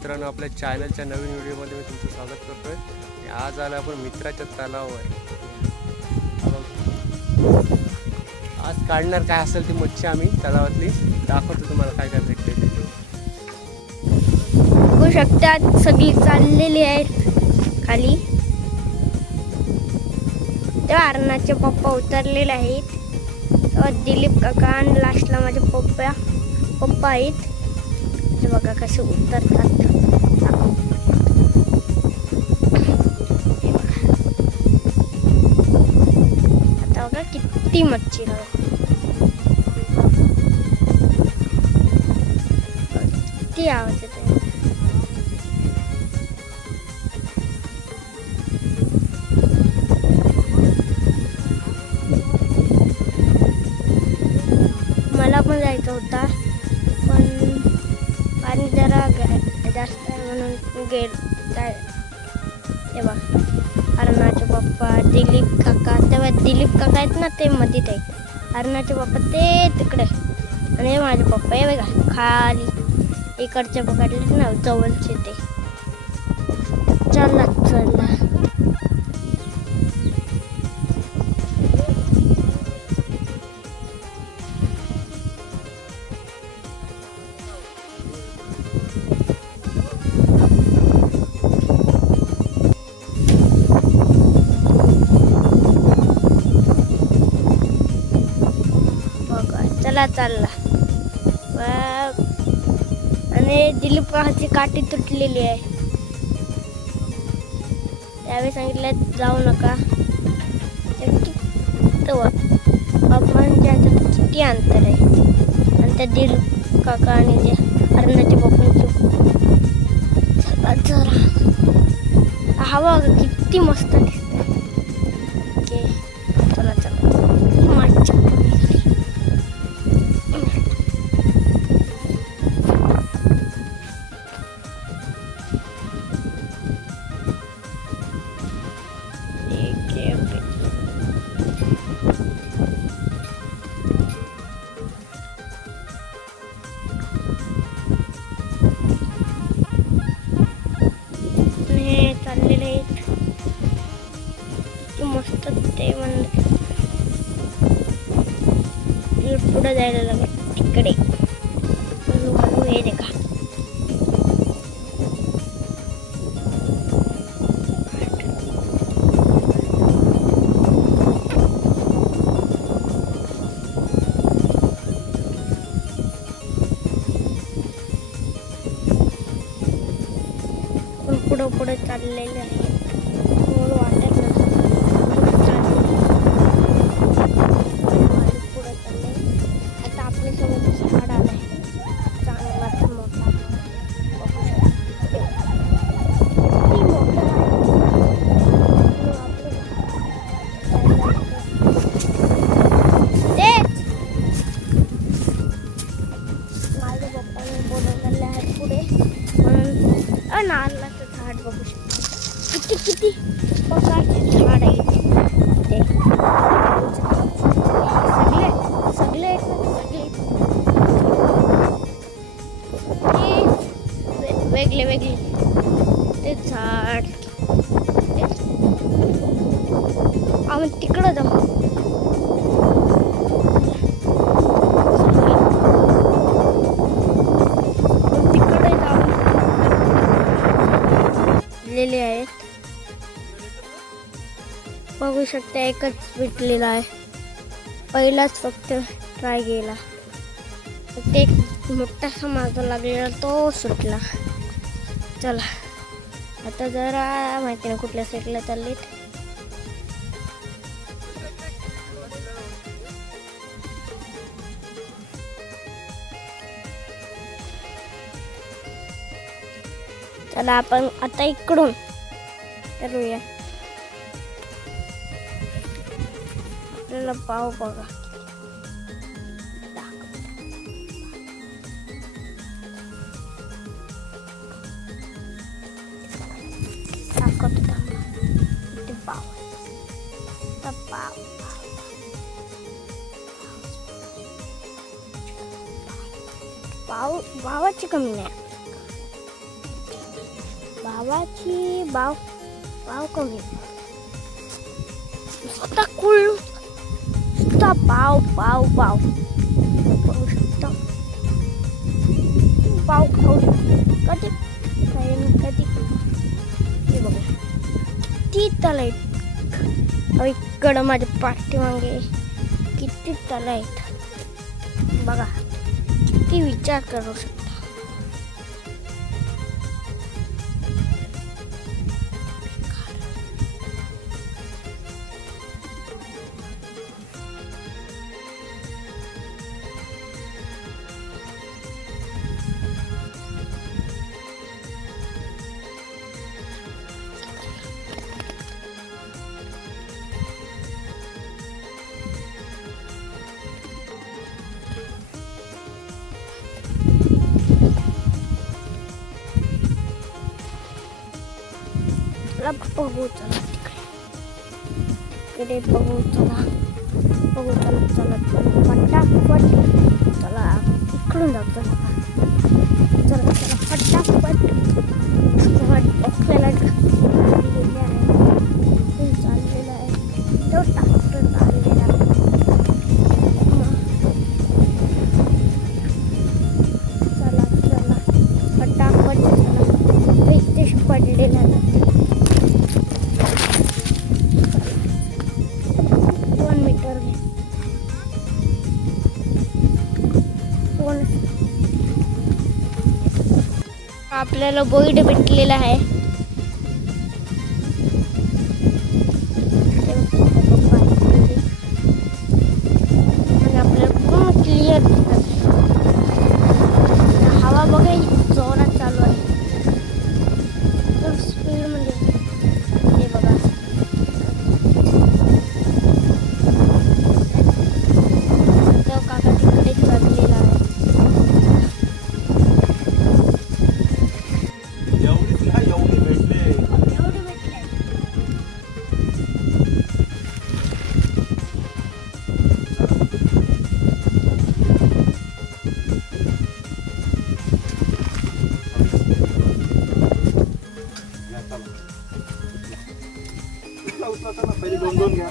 मित्रांनो, आपल्या चॅनलच्या नवीन व्हिडिओमध्ये मी तुमचं स्वागत करतोय. आज आलो आपण मित्राच्या तलावावर. आज काढणार काय असेल ती मच्छी आम्ही तलावातली दाखवतो तुम्हाला काय काय भेटते ते. बघू शकता सगळी चाललेली आहेत खाली. तेव्हा अरुणाचे पप्पा उतरलेले आहेत. तेव्हा दिलीप काका आणि लास्टला माझे पप्पा आहेत. ते बघा कसे उतरतात. आता बघा किती मच्छी किती आवाज येतोय. मला पण जायचं होता पण पाणी जरा जास्त आहे म्हणून ते बघ अरुणाचे पप्पा दिलीप काका. तेव्हा दिलीप काका आहेत ना ते मधीत आहेत. अरुणाचे पप्पा ते तिकडे आणि माझे पप्पा हे बघा खाली इकडचे पकडले ना जवळचे ते. चला चालला आणि दिलीप काकाची काठी तुटलेली आहे. त्यावेळी सांगितलं जाऊ नका. बाबांच्या हातात किती अंतर आहे आणि त्या दिलीप काका आणि त्या अरुणाच्या पप्पांची जरा हवा किती मस्त दिसते. ओके चला चाललेले आहेत मस्त. ते पुढे जायला लागेल तिकडे. हळूहळू हे देखा पुढे चाललेले आहे. वाटत पुढे चालले. आता आपल्यासोबत झाड आलंय चांगलाच मोठा. माझ्या पप्पाने बोलवलेले आहेत पुढे म्हणून नारळाचं झाड बघू शकतो. किती प्रकारचे झाड आहेत ते. सगळे वेगळे ते झाड. आम्ही तिकडं जाऊ. तिकडे जाऊ आहेत. बघू शकता एकच भेटलेला आहे. पहिलाच फक्त ट्राय केला. ते मोठासा मागं लागलेला तो सुटला. चला आता जरा माहिती नाही कुठल्या साईडला चाललीत. चला आपण आता इकडून करूया. आपल्याला पाव बघा पाव भावाची कमी नाही. भावाची भाव कमी नुसता कुल नुसता पाव खाऊ शकतो पाव खाऊ शकतो कधी हे बघा ती तला आहेत इकडं माझ्या पाठीमागे किती तला आहेत बघा ती विचार करू शकता बघू चला तिकडे बघू चला फटाफट चला इकडून जातो चला फटाफट आपल्याला चाललेलं आहे तो ट्रॅक्टर चाललेला चला फटाफट चला इथेच पडलेला आहे आपल्याला बोईड भेटलेला आहे आणि आपल्याला पूर्ण क्लिअर दिसत आहे हवा बघा जोरात चालू आहे स्पीड मध्ये हे बघा तो काका तिकडे चाललेला आहे पहिले दोन घ्या.